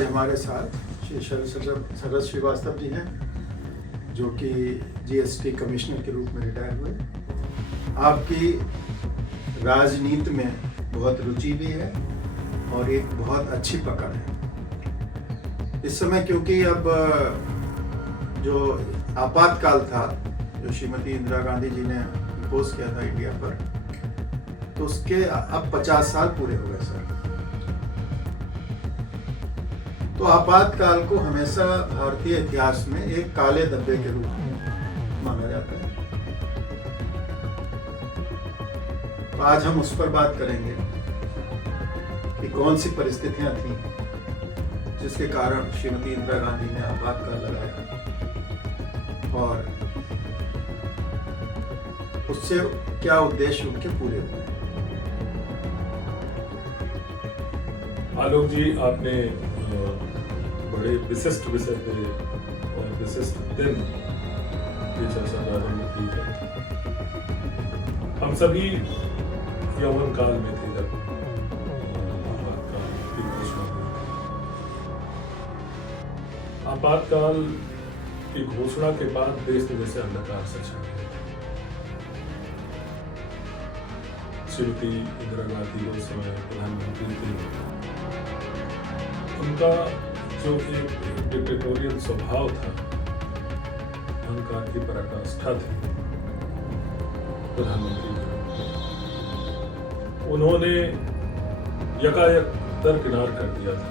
आज हमारे साथ श्री शरद श्रीवास्तव जी हैं, जो कि जीएसटी कमिश्नर के रूप में रिटायर हुए। आपकी राजनीति में बहुत रुचि भी है और एक बहुत अच्छी पकड़ है इस समय, क्योंकि अब जो आपातकाल था जो श्रीमती इंदिरा गांधी जी ने इम्पोज किया था इंडिया पर, तो उसके अब 50 साल पूरे हो गए सर। तो आपातकाल को हमेशा भारतीय इतिहास में एक काले धब्बे के रूप में माना जाता है। तो आज हम उस पर बात करेंगे कि कौन सी परिस्थितियां थीं जिसके कारण श्रीमती इंदिरा गांधी ने आपातकाल लगाया और उससे क्या उद्देश्य उनके पूरे हुए। आलोक जी, आपने बड़े विशिष्ट विषय पे और विशिष्ट दिन की चर्चा प्रारंभ की है। हम सभी यौवन काल में थे जब आपातकाल की घोषणा हुई। आपातकाल की घोषणा के बाद देश में जैसे अंधकार से छा गया। श्रीमती इंदिरा गांधी उस समय प्रधानमंत्री थी। उनका जो एक डिक्टेटोरियल स्वभाव था, अहंकार की पराकाष्ठा थी प्रधानमंत्री जी, उन्होंने यकायक दरकिनार कर दिया था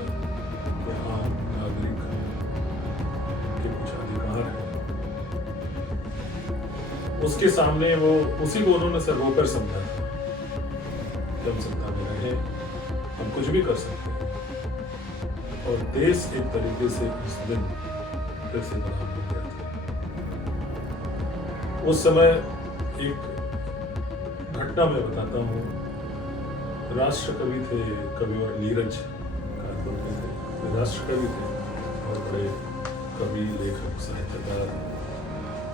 कि आम नागरिक के कुछ अधिकार हैं। उसके सामने वो उसी को उन्होंने सर्वोपरि समझा था। जब सत्ता में रहे हम कुछ भी कर सकते हैं, और देश एक तरीके से उस दिन फिर से गुलाम हो गया था। उस समय एक घटना मैं बताता हूँ। राष्ट्र कवि थे कविवर नीरज कारकुलकर थे। राष्ट्र कवि थे और बड़े कवि, लेखक, साहित्यकार,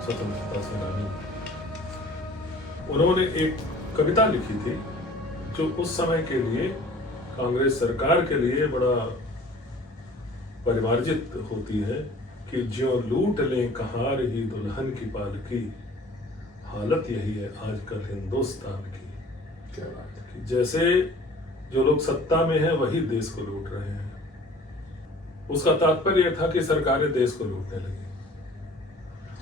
स्वतंत्रता सेनानी। उन्होंने एक कविता लिखी थी जो उस समय के लिए कांग्रेस सरकार के लिए बड़ा परिमार्जित होती है कि जो लूट लें कहार ही दुल्हन की पालकी, हालत यही है आजकल हिंदुस्तान की। क्या बात है कि जैसे जो लोग सत्ता में हैं वही देश को लूट रहे हैं। उसका तात्पर्य था कि सरकारें देश को लूटने लगी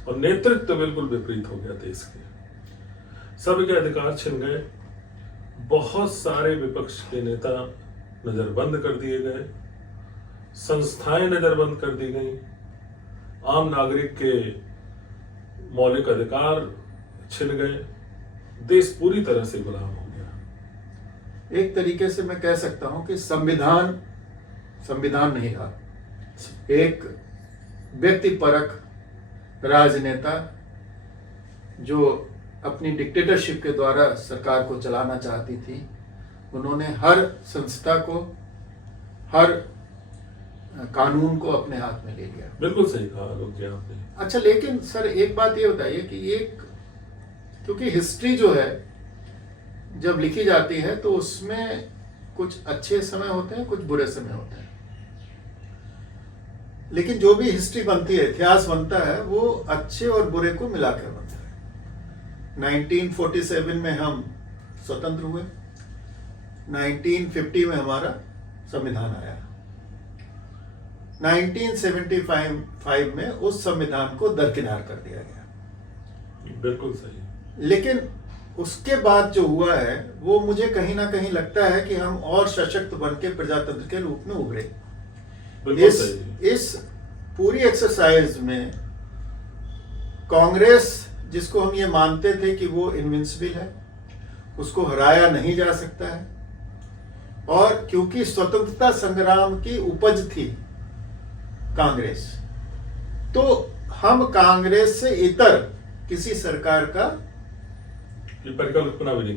और नेतृत्व तो बिल्कुल विपरीत हो गया देश के। सबके अधिकार छिन गए। बहुत सारे विपक्ष के नेता नजरबंद कर दिए गए, संस्थाएं नजरबंद कर दी गई, आम नागरिक के मौलिक अधिकार छिन गए, देश पूरी तरह से गुलाम हो गया। एक तरीके से मैं कह सकता हूं कि संविधान नहीं रहा। एक व्यक्तिपरक राजनेता जो अपनी डिक्टेटरशिप के द्वारा सरकार को चलाना चाहती थी, उन्होंने हर संस्था को, हर कानून को अपने हाथ में ले लिया। बिल्कुल सही कहा आलोक जी आपने। अच्छा, लेकिन सर एक बात ये बताइए कि ये, क्योंकि हिस्ट्री जो है जब लिखी जाती है तो उसमें कुछ अच्छे समय होते हैं, कुछ बुरे समय होते हैं, लेकिन जो भी हिस्ट्री बनती है, इतिहास बनता है, वो अच्छे और बुरे को मिलाकर बनता है। 1947 में हम स्वतंत्र हुए, 1950 में हमारा संविधान आया, 1975 में उस संविधान को दरकिनार कर दिया गया। बिल्कुल सही। लेकिन उसके बाद जो हुआ है वो मुझे कहीं ना कहीं लगता है कि हम और सशक्त बन के प्रजातंत्र के रूप में उभरे। इस पूरी एक्सरसाइज में कांग्रेस, जिसको हम ये मानते थे कि वो इनविंसिबल है, उसको हराया नहीं जा सकता है, और क्योंकि स्वतंत्रता संग्राम की उपज थी कांग्रेस, तो हम कांग्रेस से इतर किसी सरकार का परिकल्पना भी नहीं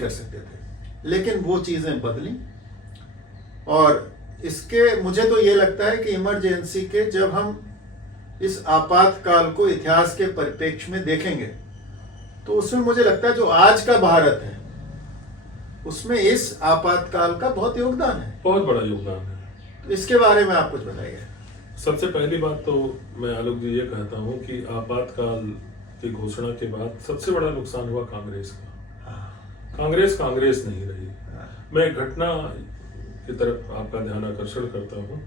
कर सकते थे। लेकिन वो चीजें बदली, और इसके मुझे तो ये लगता है कि इमरजेंसी के, जब हम इस आपातकाल को इतिहास के परिप्रेक्ष्य में देखेंगे तो उसमें मुझे लगता है जो आज का भारत है उसमें इस आपातकाल का बहुत योगदान है। बहुत बड़ा योगदान है। इसके बारे में आप कुछ बताइए। सबसे पहली बात तो मैं आलोक जी ये कहता हूँ कि आपातकाल की घोषणा के बाद सबसे बड़ा नुकसान हुआ कांग्रेस का। कांग्रेस नहीं रही। मैं एक घटना की तरफ आपका ध्यान आकर्षण करता हूँ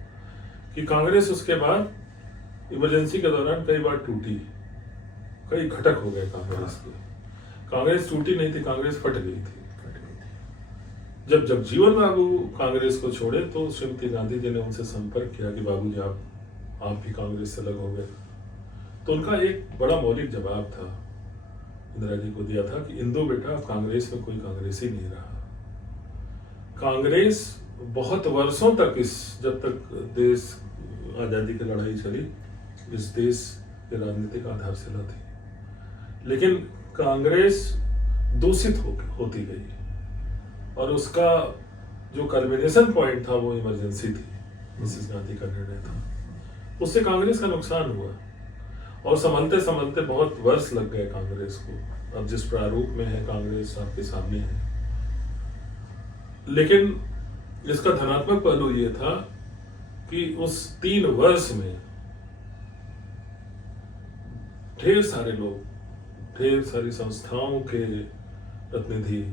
कि कांग्रेस उसके बाद इमरजेंसी के दौरान कई बार टूटी, कई घटक हो गए कांग्रेस के। कांग्रेस टूटी नहीं थी, कांग्रेस फट गई थी। जब जगजीवन बाबू कांग्रेस को छोड़े तो श्रीमती गांधी जी ने उनसे संपर्क किया कि बाबूजी आप भी कांग्रेस से अलग हो गए। तो उनका एक बड़ा मौलिक जवाब था, इंदिरा जी को दिया था कि इंदु बेटा कांग्रेस में कोई कांग्रेसी नहीं रहा। कांग्रेस बहुत वर्षों तक जब तक देश आजादी की लड़ाई चली, इस देश की राजनीतिक आधारशिला थी, लेकिन कांग्रेस दूषित होती गई और उसका जो कल्मिनेशन पॉइंट था वो इमरजेंसी थी, मिसेस गांधी का निर्णय था। उससे कांग्रेस का नुकसान हुआ और संभलते संभलते बहुत वर्ष लग गए कांग्रेस को। अब जिस प्रारूप में है कांग्रेस आपके सामने है, लेकिन इसका धनात्मक पहलू ये था कि उस 3 वर्ष में ढेर सारे लोग, ढेर सारी संस्थाओं के प्रतिनिधि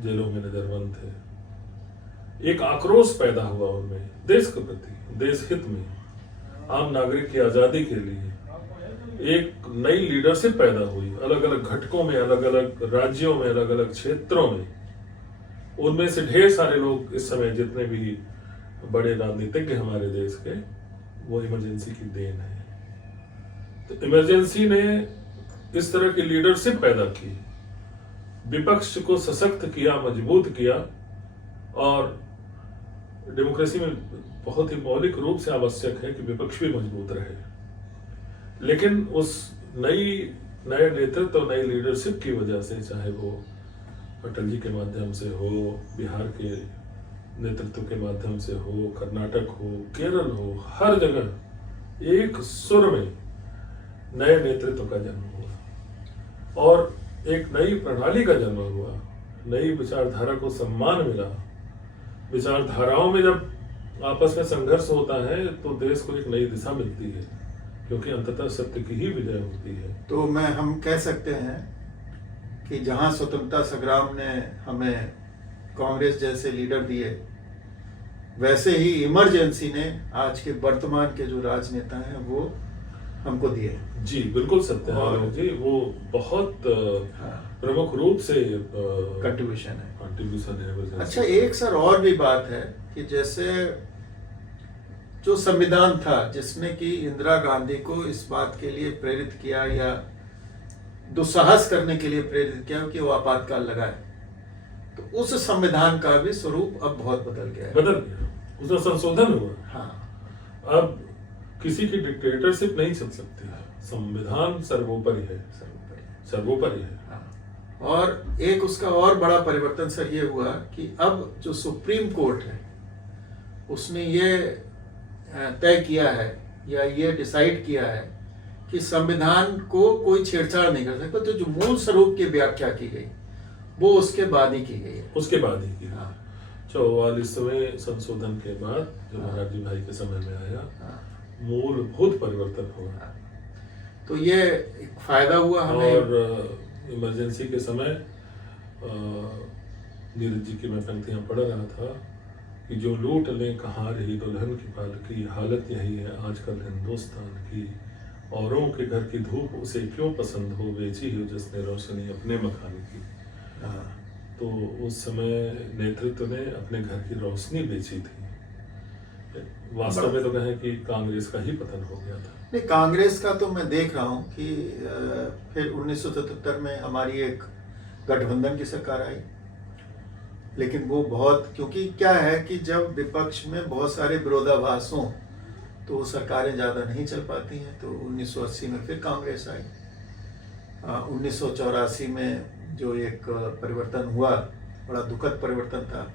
जेलों में नजरबंद थे। एक आक्रोश पैदा हुआ उनमें देश के प्रति, देश हित में, आम नागरिक की आजादी के लिए एक नई लीडरशिप पैदा हुई। अलग अलग घटकों में, अलग अलग राज्यों में, अलग अलग क्षेत्रों में। उनमें से ढेर सारे लोग इस समय जितने भी बड़े राजनीतिज्ञ हमारे देश के, वो इमरजेंसी की देन है। तो इमरजेंसी ने इस तरह की लीडरशिप पैदा की, विपक्ष को सशक्त किया, मजबूत किया। और डेमोक्रेसी में बहुत ही मौलिक रूप से आवश्यक है कि विपक्ष भी मजबूत रहे। लेकिन उस नए नेतृत्व, नई लीडरशिप की वजह से, चाहे वो अटल जी के माध्यम से हो, बिहार के नेतृत्व के माध्यम से हो, कर्नाटक हो, केरल हो, हर जगह एक सुर में नए नेतृत्व का जन्म हुआ और एक नई प्रणाली का जन्म हुआ। नई विचारधारा को सम्मान मिला। विचारधाराओं में जब आपस में संघर्ष होता है तो देश को एक नई दिशा मिलती है, क्योंकि अंततः सत्य की ही विजय होती है। तो हम कह सकते हैं कि जहां स्वतंत्रता संग्राम ने हमें कांग्रेस जैसे लीडर दिए, वैसे ही इमरजेंसी ने आज के वर्तमान के जो राजनेता हैं वो हमको दिए। जी बिल्कुल सत्य है आलोक जी, वो बहुत प्रमुख रूप से कंट्रीब्यूशन है। अच्छा, एक सर और भी बात है कि जैसे जो संविधान था जिसने कि इंदिरा गांधी को इस बात के लिए प्रेरित किया या दुस्साहस करने के लिए प्रेरित किया कि वो आपातकाल लगाए, तो उस संविधान का भी स्वरूप अब बहुत बदल गया है। उसमें संशोधन हुआ। हाँ, अब किसी की डिक्टेटरशिप नहीं चल सकती है, संविधान सर्वोपरि है, सर्वोपरि है। हाँ। और एक उसका और बड़ा परिवर्तन सर ये हुआ कि अब जो सुप्रीम कोर्ट है उसने ये तय किया है या ये डिसाइड किया है कि संविधान को कोई छेड़छाड़ नहीं कर सकता। तो जो मूल स्वरूप की व्याख्या की गई वो उसके बाद ही की गई है। उसके बाद ही की। हाँ। 44वें संशोधन के बाद जो मोरारजी भाई के समय में आया, मूलभूत परिवर्तन हुआ। तो ये एक फायदा हुआ हमें। और इमरजेंसी के समय नीरज जी की मैं पंक्तियां पढ़ रहा था कि जो लूट ले कहाँ रही दुल्हन की पालकी, हालत यही है आजकल हिंदुस्तान की, औरों के घर की धूप उसे क्यों पसंद हो, बेची हो जिसने रोशनी अपने मकान की। तो उस समय नेतृत्व ने अपने घर की रोशनी बेची थी। वास्तव में तो कहें कि कांग्रेस का ही पतन हो गया था। नहीं, कांग्रेस का तो मैं देख रहा हूँ कि फिर 1977 में हमारी एक गठबंधन की सरकार आई, लेकिन वो बहुत, क्योंकि क्या है कि जब विपक्ष में बहुत सारे विरोधाभास हों तो सरकारें ज़्यादा नहीं चल पाती हैं। तो 1980 में फिर कांग्रेस आई। 1984 में जो एक परिवर्तन हुआ, बड़ा दुखद परिवर्तन था,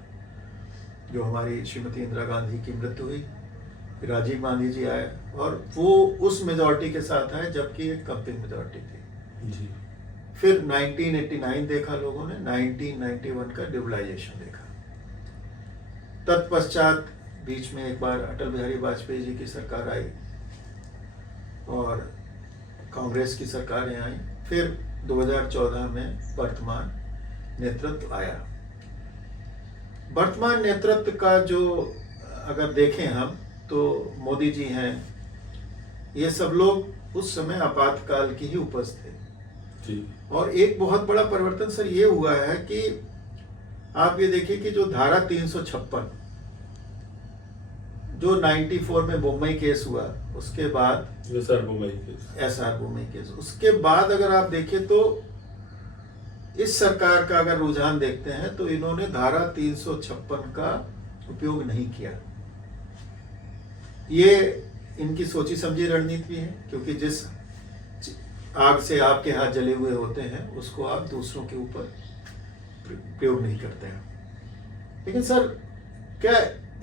जो हमारी श्रीमती इंदिरा गांधी की मृत्यु हुई, फिर राजीव गांधी जी आए और वो उस मेजॉरिटी के साथ आए जबकि एक कंपिंग मेजॉरिटी थी जी। फिर 1989 देखा लोगों ने, 1991 का डिमोलाइजेशन देखा, तत्पश्चात बीच में एक बार अटल बिहारी वाजपेयी जी की सरकार आई और कांग्रेस की सरकारें आई, फिर 2014 में वर्तमान नेतृत्व आया। वर्तमान नेतृत्व का जो अगर देखें हम तो मोदी जी हैं, ये सब लोग उस समय आपातकाल की ही उपज थे जी। और एक बहुत बड़ा परिवर्तन सर ये हुआ है कि आप ये देखिए कि जो धारा 356 जो 94 में मुंबई केस हुआ, उसके बाद एसआर मुंबई केस, उसके बाद अगर आप देखें तो इस सरकार का अगर रुझान देखते हैं तो इन्होंने धारा 356 का उपयोग नहीं किया। ये इनकी सोची समझी रणनीति है, क्योंकि जिस आग से आपके हाथ जले हुए होते हैं उसको आप दूसरों के ऊपर प्रयोग नहीं करते हैं। लेकिन सर क्या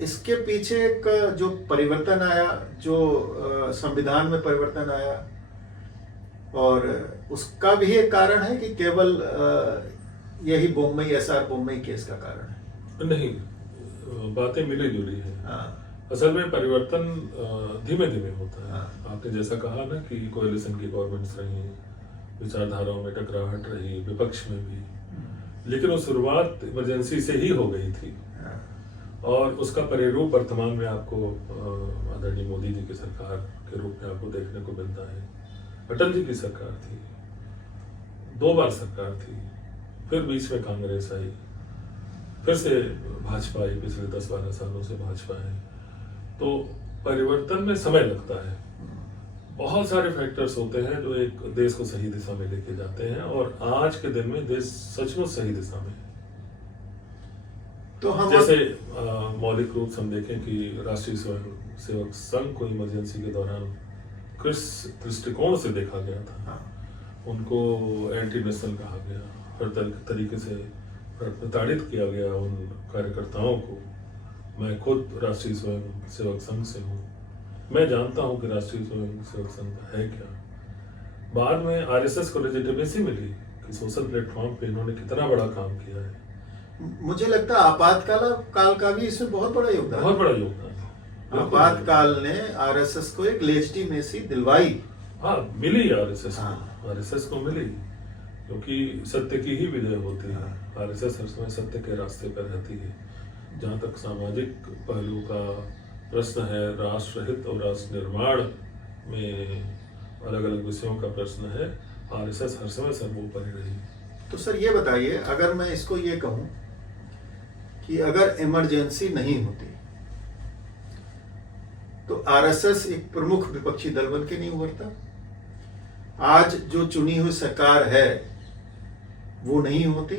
इसके पीछे एक जो परिवर्तन आया, जो संविधान में परिवर्तन आया, और उसका भी एक कारण है कि केवल यही एसआर मुंबई केस का कारण है? नहीं, बातें मिली जुली है। हाँ। असल में परिवर्तन धीमे धीमे होता है। हाँ। आपने जैसा कहा ना कि कोएलिशन की गवर्नमेंट्स रही, विचारधाराओं में टकराहट रही, विपक्ष में भी, लेकिन वो शुरुआत इमरजेंसी से ही हो गई थी और उसका परिरूप वर्तमान में आपको आदरणीय मोदी जी की सरकार के रूप में आपको देखने को मिलता है। अटल जी की सरकार थी, 2 बार सरकार थी, फिर बीच में कांग्रेस आई, फिर से भाजपा आई, पिछले 10-12 सालों से भाजपा है। तो परिवर्तन में समय लगता है, बहुत सारे फैक्टर्स होते हैं जो एक देश को सही दिशा में लेके जाते हैं, और आज के दिन में देश सचमुच सही दिशा में है। तो हम जैसे मौलिक रूप से हम देखें कि राष्ट्रीय स्वयं सेवक संघ को इमरजेंसी के दौरान किस दृष्टिकोण से देखा गया था। हाँ। उनको एंटी नेशनल कहा गया, हर तरीके से प्रताड़ित किया गया उन कार्यकर्ताओं को। मैं खुद राष्ट्रीय स्वयं सेवक संघ से हूँ, मैं जानता हूँ कि राष्ट्रीय स्वयं सेवक संघ है क्या। बाद में आरएसएस को लेजिटिमेसी मिली कि सोशल प्लेटफॉर्म पे इन्होंने कितना बड़ा काम किया है। मुझे लगता है आपातकाल का भी इसमें बहुत बड़ा योगदान है। बहुत बड़ा योगदान। आपातकाल ने आरएसएस को एक लेजिटिमेसी दिलवाई। हाँ, मिली आरएसएस को। हाँ। आरएसएस को मिली, क्योंकि सत्य की ही विजय होती है। हाँ। आरएसएस हर समय सत्य के रास्ते पर रहती है। जहाँ तक सामाजिक पहलू का प्रश्न है, राष्ट्र हित और राष्ट्र निर्माण में अलग अलग विषयों का प्रश्न है, आरएसएस हर समय सर्वोपरि रही। तो सर ये बताइए, अगर मैं इसको ये कहूं कि अगर इमरजेंसी नहीं होती तो आरएसएस एक प्रमुख विपक्षी दल बन के नहीं उभरता। आज जो चुनी हुई सरकार है वो नहीं होती,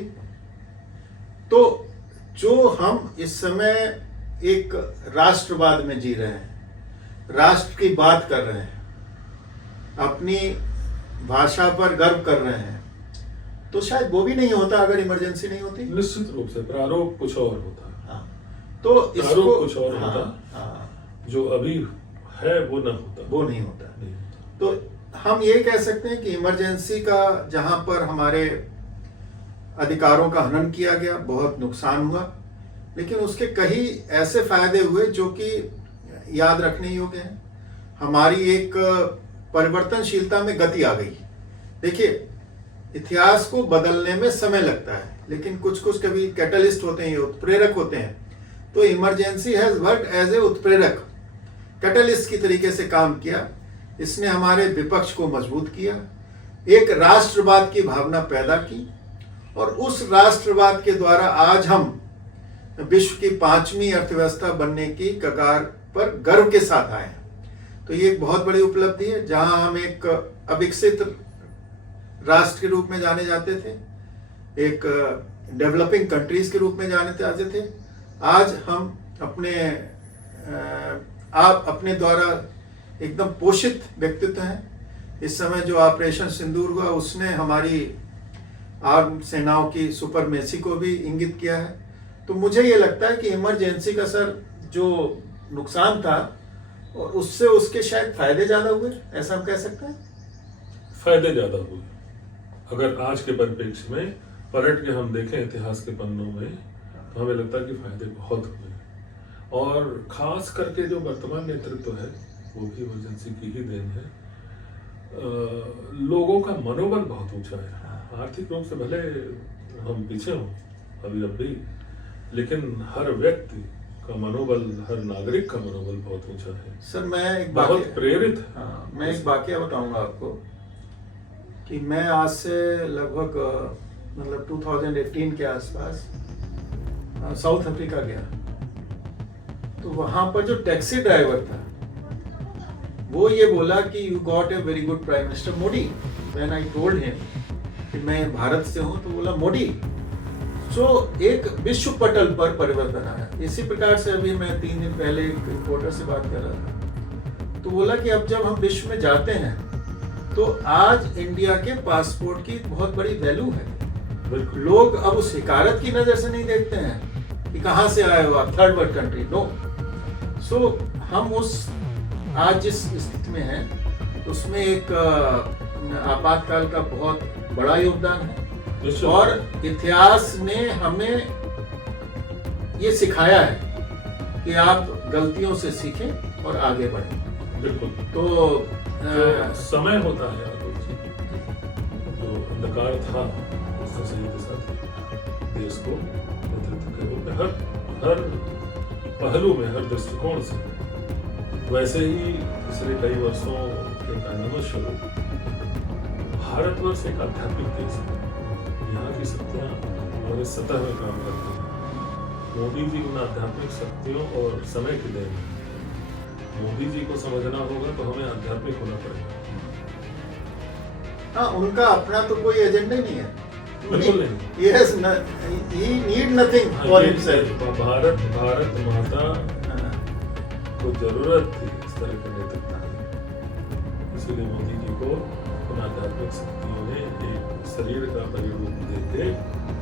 तो जो हम इस समय एक राष्ट्रवाद में जी रहे हैं, राष्ट्र की बात कर रहे हैं, अपनी भाषा पर गर्व कर रहे हैं, तो शायद वो भी नहीं होता अगर इमरजेंसी नहीं होती। निश्चित रूप से प्रारूप कुछ और होता है। हाँ। तो प्रारूप कुछ और हाँ, होता, हाँ, जो अभी है वो न होता, वो नहीं होता। नहीं होता। तो हम ये कह सकते हैं कि इमरजेंसी का जहां पर हमारे अधिकारों का हनन किया गया, बहुत नुकसान हुआ, लेकिन उसके कई ऐसे फायदे हुए जो कि याद रखने योग्य हैं। हमारी एक परिवर्तनशीलता में गति आ गई। देखिए, इतिहास को बदलने में समय लगता है, लेकिन कुछ कुछ कभी कैटलिस्ट होते हैं, उत्प्रेरक होते हैं। तो emergency has worked as a उत्प्रेरक, कैटलिस्ट की तरीके से काम किया। इसने हमारे विपक्ष को मजबूत किया, एक राष्ट्रवाद की भावना पैदा की, और उस राष्ट्रवाद के द्वारा आज हम विश्व की 5वीं अर्थव्यवस्था बनने की कगार पर गर्व के साथ आए हैं। तो ये एक बहुत बड़ी उपलब्धि है। जहां हम एक अविकसित राष्ट्र के रूप में जाने जाते थे, एक डेवलपिंग कंट्रीज के रूप में जाने जाते थे, आज हम अपने द्वारा एकदम पोषित व्यक्तित्व हैं। इस समय जो ऑपरेशन सिंदूर हुआ, उसने हमारी आर्म सेनाओं की सुपरमेसी को भी इंगित किया है। तो मुझे ये लगता है कि इमरजेंसी का सर जो नुकसान था, और उससे उसके शायद फायदे ज्यादा हुए, ऐसा हम कह सकते हैं। फायदे ज्यादा हुए। अगर आज के परिप्रेक्ष्य में पलट के हम देखें इतिहास के पन्नों में, तो हमें लगता है कि फायदे बहुत हुए। और खास करके जो वर्तमान नेतृत्व है वो भी इमरजेंसी की ही देन है। लोगों का मनोबल बहुत ऊंचा है। आर्थिक रूप से भले हम पीछे हों अभी अब भी, लेकिन हर व्यक्ति का मनोबल, हर नागरिक का मनोबल बहुत ऊंचा है। सर मैं एक बहुत प्रेरित है। हाँ, मैं एक वाकया बताऊंगा आपको कि मैं आज से लगभग मतलब 2018 के आसपास साउथ अफ्रीका गया, तो वहां पर जो टैक्सी ड्राइवर था वो ये बोला कि you got a very good prime minister Modi. When I told him कि मैं भारत से हूं, तो बोला मोदी। सो एक विश्व पटल पर परिवर्तन आया। इसी प्रकार से अभी मैं 3 दिन पहले एक रिपोर्टर से बात कर रहा था, तो बोला कि अब जब हम विश्व में जाते हैं तो आज इंडिया के पासपोर्ट की बहुत बड़ी वैल्यू है। लोग अब उस हिकारत की नजर से नहीं देखते हैं कि कहाँ से आए हो आप, थर्ड वर्ल्ड कंट्री। नो, सो हम उस आज जिस स्थिति में हैं उसमें एक आपातकाल का बहुत बड़ा योगदान है, और इतिहास ने हमें ये सिखाया है कि आप गलतियों से सीखें और आगे बढ़ें। बिल्कुल। तो समय होता है जो अंधकार था उसका सही दिशा थी देश को नेतृत्व के रूप में हर पहलू में, हर दृष्टिकोण से। वैसे ही पिछले कई वर्षों के डायनामिक शुरू भारतवर्ष एक आध्यात्मिक देश है। यहाँ की शक्तियाँ हमारे सतह में काम करती हैं। मोदी जी उन आध्यात्मिक शक्तियों और समय की देन है। मोदी जी को समझना होगा तो हमें आध्यात्मिक होना पड़ेगा। हाँ, उनका अपना तो कोई एजेंडा ही नहीं है। बिल्कुल नहीं। Yes, he need nothing for himself. Bharat माता को जरूरत थी इस तरह के नेतृत्व की। इसलिए मोदी जी को उन आध्यात्मिक शक्तियों ने एक शरीर का परिरूप देके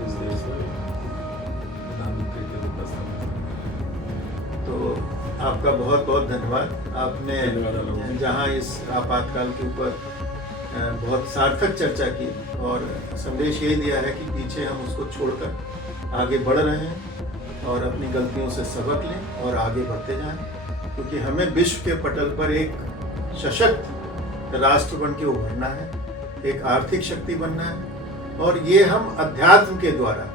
इस देश में प्रधानमंत्री के रूप में स्थापित किया। तो आपका बहुत बहुत धन्यवाद। आपने जहाँ इस आपातकाल के ऊपर बहुत सार्थक चर्चा की और संदेश ये दिया है कि पीछे हम उसको छोड़कर आगे बढ़ रहे हैं और अपनी गलतियों से सबक लें और आगे बढ़ते जाएं, क्योंकि हमें विश्व के पटल पर एक सशक्त राष्ट्र बन के उभरना है, एक आर्थिक शक्ति बनना है, और ये हम अध्यात्म के द्वारा,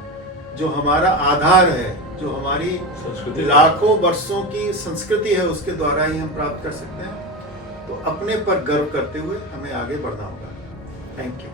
जो हमारा आधार है, जो हमारी लाखों वर्षों की संस्कृति है, उसके द्वारा ही हम प्राप्त कर सकते हैं। तो अपने पर गर्व करते हुए हमें आगे बढ़ना होगा। Thank you.